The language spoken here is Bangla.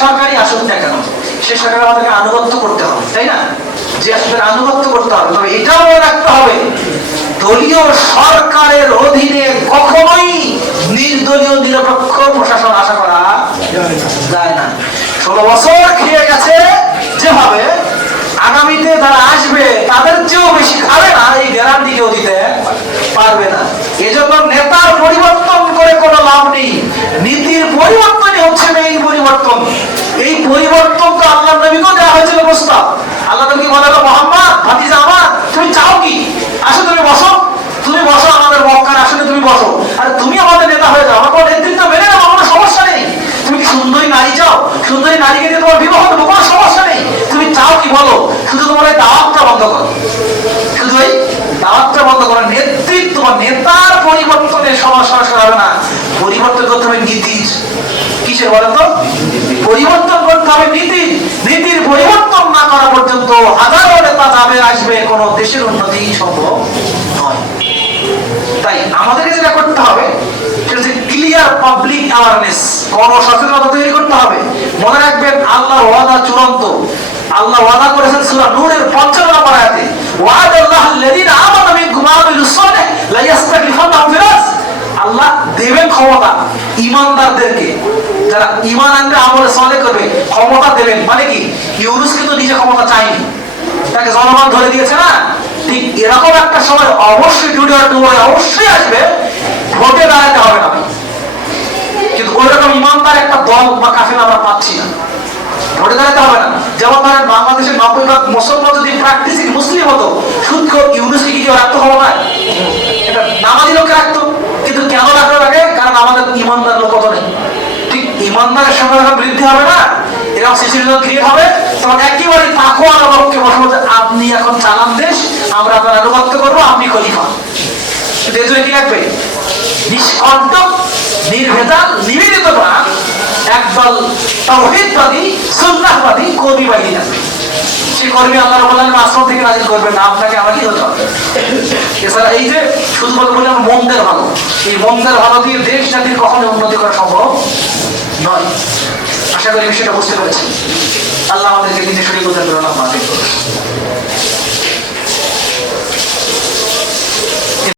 সরকারই আসুক না কেন, সে সরকার আমাদেরকে আনুগত্য করতে হবে, তাই না? যে আসলে আনুগত্য করতে হবে। তবে এটাও মনে রাখতে হবে, দলীয় সরকারের অধীনে কখনোই নির্দলীয় নিরপেক্ষ প্রশাসন আশা করা যায় না। 16 বছর খেয়ে গেছে যেভাবে, আগামীতে যারা আসবে তাদের চেয়েও বেশি খাবে না, এই গ্যারান্টি কেউ দিতে পারবে না। এজন্য নেতার পরিবর্তন করে কোনো লাভ নেই, নীতির পরিবর্তনই হচ্ছে মেইন পরিবর্তন। এই পরিবর্তন তো আল্লাহ নবীকেও দেওয়া হয়েছিল প্রস্তাব। আল্লাহ নবী বলে, মোহাম্মদ ভাতিজা আমার, তুমি চাও কি? আসো, তুমি বসো, তুমি বসো আমাদের মক্কার আসলে, তুমি বসো, আর তুমি আমাদের নেতা হয়ে যাও, আমার নেতৃত্ব মেনে নেবো, কোনো সমস্যা নেই। তুমি কি সুন্দরী নারী চাও? সুন্দরী নারীকে দিয়ে তোমার বিবাহ দেবো, কোনো সমস্যা নেই। তুমি চাও কি বলো, শুধু তোমার এই দাওয়াতটা বন্ধ করো, শুধু এই দাওয়াতটা বন্ধ করো। নেতৃত্ব বা নেতার পরিবর্তনের সমস্যা হবে না, পরিবর্তন করতে হবে নীতির। কিসের বলেন তো? পরিবর্তন করতে হবে নীতি। নীতির পরিবর্তন না করা পর্যন্ত হাজারো নেতা যাবে আসবে, কোন দেশের উন্নতি সম্ভব নয়। তাই আমাদেরকে যেটা করতে হবে সেটা হচ্ছে ক্লিয়ার পাবলিক অ্যাওয়ারনেস, গণসচেতনতা তৈরি করতে হবে। মনে রাখবেন, আল্লাহর ওয়াদা চূড়ান্ত। আল্লাহ ওয়াদা করেছেন সূরা নূরের 55 নম্বর আয়াতে, ওয়াদাল্লাহুল্লাযীনা আমানু মিনকুম ওয়া আমিলুস সালিহ লা ইস্তাখলিফান্নাহুম ফিল আরদ। আল্লাহ দেবেন ক্ষমতা ঈমানদারদেরকে, যারা ঈমান আনবে, আমলে সালেহ করবে, ক্ষমতা দেবেন। মানে কি? ইউনূস কিন্তু নিজে ক্ষমতা চায়নি, তাকে জনগণ ধরে দিয়েছে না? ঠিক এরকম একটা সময় অবশ্যই অবশ্যই আসবে, ভোটে দাঁড়াতে হবে না। কিন্তু ওই রকম ঈমানদার একটা দল বা কাফেলা আমরা পাচ্ছি না, ভোটে দাঁড়াতে হবে না। যেমন ধরেন বাংলাদেশের 90% মুসলমান যদি প্র্যাকটিসিং মুসলিম হতো, সুদখোর ইউনূসকে কি কেউ রাখতো ক্ষমতায়? এটা নামাজি লোককে রাখতো। কিন্তু কেন রাখলো তাকে? কারণ আমাদের ঈমানদার লোক কত নেই। ঠিক ঈমানদারের সংখ্যা যখন বৃদ্ধি হবে না, এরকম সিচুয়েশন ক্রিয়েট হবে, তখন একেবারে তাকওয়া লোককে বসাবো যে আপনি এখন চালান দেশ, আমরা আপনার আনুগত্য করবো, আপনি খলিফা। দেশ কি লাগবে? নিষ্কণ্টক, নির্ভেজাল, নিবেদিত প্রাণ একদল তাওহীদবাদী, সুন্নাহবাদী কর্মী বাহিনী থাকবে। সেই কর্মী আল্লাহ রাব্বুল আলামিন আসমান থেকে নাযিল করবেন না, আপনাকে আমাকে হতে হবে। এছাড়া এই যে শুধুমাত্র বললাম মন্দের ভালো, এই মন্দের ভালো দিয়ে দেশ জাতির কখনো উন্নতি করা সম্ভব নয়। আশা করি বিষয়টা বুঝতে পেরেছি। আল্লাহ আমাদেরকে নিজে সঠিক বোঝার জন্য মাফ করুন।